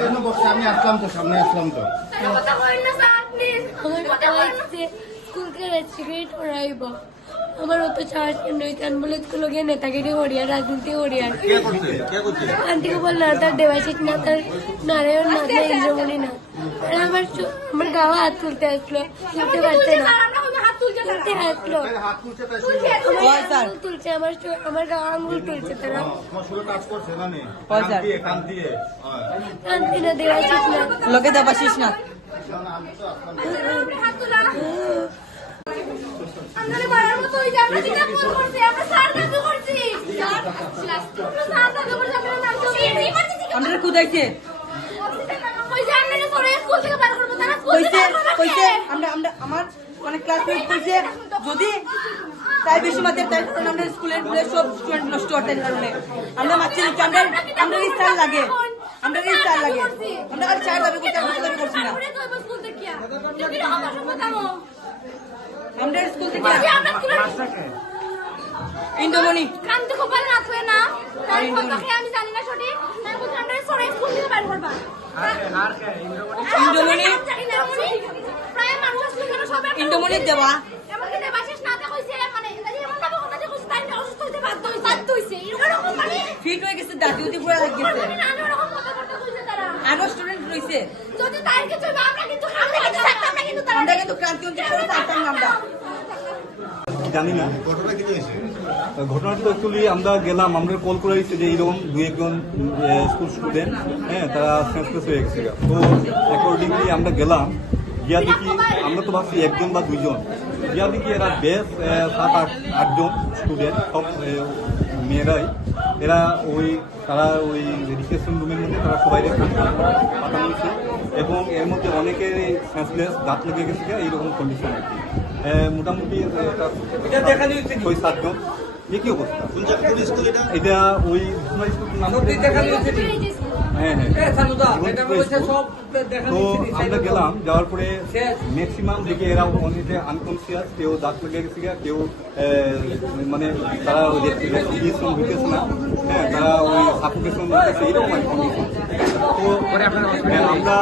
জন্য বসছে আমি আসলাম তো সামনে আসলাম তো। আমার অত চার্জ নই তান বলে স্কুল গিয়ে নেতাগিরি করিয়া রাজনীতি করছে? আন্টিকে বলল না তার দেবাশিস না তার নারায়ণ না তার ইন্দ্রমণি না আমার আমার গাওয়া হাত তুলতে আসলো। তুলতে পারছে না স্যার আমরা হাত তুলছে স্যার তুলতে তুলছে আমার আঙুল তুলছে আমার গাওয়া আঙুল তুলছে তারা। না হয়, হয়। না দেবাশিস না। লোকে দেবাশিস না। হাত তোলা। আমরা বাড়ার মতো ওই যে আমরা দিনা ফোন করছি আমরা স্যার দাদু করছি। স্যার স্যার দাদু করছি আমরা নাম আমরা কুদাইছে। ওই আমরা পরে স্কুল থেকে বার করব তারা স্কুল থেকে বার করবে কইছে আমরা আমরা আমার মানে ক্লাস মিট কইছে যদি তাই বেশি মাত্রায় তাই আমরা স্কুলের পুরো সব স্টুডেন্ট নষ্ট করতে কারণে। আমরা মারছি না আমরা আমরা স্টার লাগে? আমরা স্টার লাগে? আমরা আর চার দাবি করতে আমরা দাবি করছি না। আমরা স্কুল থেকে ইন্দ্রমণি। কান্তি কোপাল না থুয়ে না। তার কথা আমি জানি না সঠিক। তার আমরা সরে স্কুল থেকে বার করবা। ইন্দ্রমণি? আসলে না দেখইছে মানে মানে ফিট হয়ে গেছে দাঁতি উতি পুরো লাগিয়েছে মানে না এরকম কথা কথা কইছে তারা। আরও স্টুডেন্ট রয়েছে যদি তার কিছু আমরা কিন্তু আমরা কিন্তু থাকতাম না কিন্তু তারা কিন্তু ক্রান্তি অঞ্চল করে থাকতাম না আমরা। জানি না। ঘটনা কি হয়েছে ঘটনাটা তো অ্যাকচুয়ালি আমরা গেলাম আমরা কল করে দিচ্ছি যে এইরকম দু একজন স্কুল স্টুডেন্ট হ্যাঁ তারা সেন্সলেস হয়ে গেছে তো অ্যাকর্ডিংলি আমরা গেলাম। গিয়া দেখি আমরা তো ভাবছি একজন বা দুইজন। গিয়া দেখি এরা বেশ সাত আট আটজন স্টুডেন্ট সব মেয়েরাই। এরা ওই তারা ওই রিসেপশন রুমের মধ্যে তারা সবাই পাঠানো হয়েছে। এবং এর মধ্যে অনেকের সেন্সলেস দাঁত লেগে গেছে এইরকম কন্ডিশন আর কি। মোটামুটি ছয় সাতজন। এ কি অবস্থা? কোন জায়গা স্কুল এটা? এটা ওই স্কুলের নাম তো আমরা গেলাম যাওয়ার পরে ম্যাক্সিমাম দেখে এরা অনেকে আনকনসিয়াস কেউ দাঁত লেগে গেছে কেউ মানে তারা রেসপিরেশন হইতেছে না হ্যাঁ তারা ওই সাফোকেশন হইতেছে এরকম আর কন্ডিশন তো হ্যাঁ, আমরা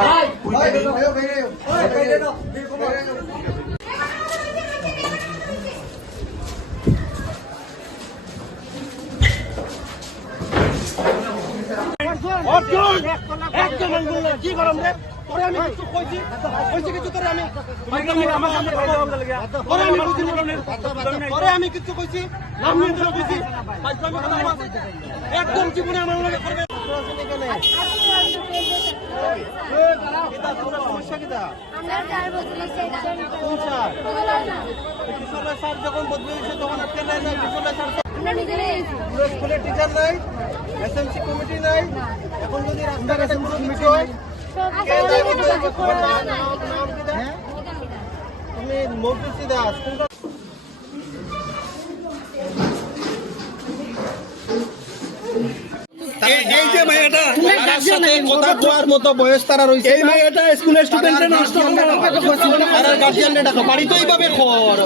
একজন কি করম রে? তোরে আমি কিছু কইছি? কইছি কিছু তোরে আমি আমি আমার সামনে তোরে আমি কিছু বললাম আমি কিছু কইছি নাম নিয়ে কইছি ফাইজলামি কথা আমার একদম জীবনে আমার লগে করবে। কিতা তোর সমস্যা কিতা আমরা চার? বছর সেকশন কোন স্যার কিশোরের স্যার যখন বদলে তখন আজকে নাই না স্কুলের টিচার নাই এসএমসি কমিটি নাই। এখন যদি রাস্তাঘাটে কোনো কিছু হয়? তুমি মৌটুসি দাস এই যে মেয়েটা। তার সাথে কথা কোয়ার মতো বয়স তারা রয়েছে এই মেয়েটা স্কুলের স্টুডেন্টে নষ্ট তারা গার্জিয়ানরে ডাকো বাড়িতে এইভাবে খবর।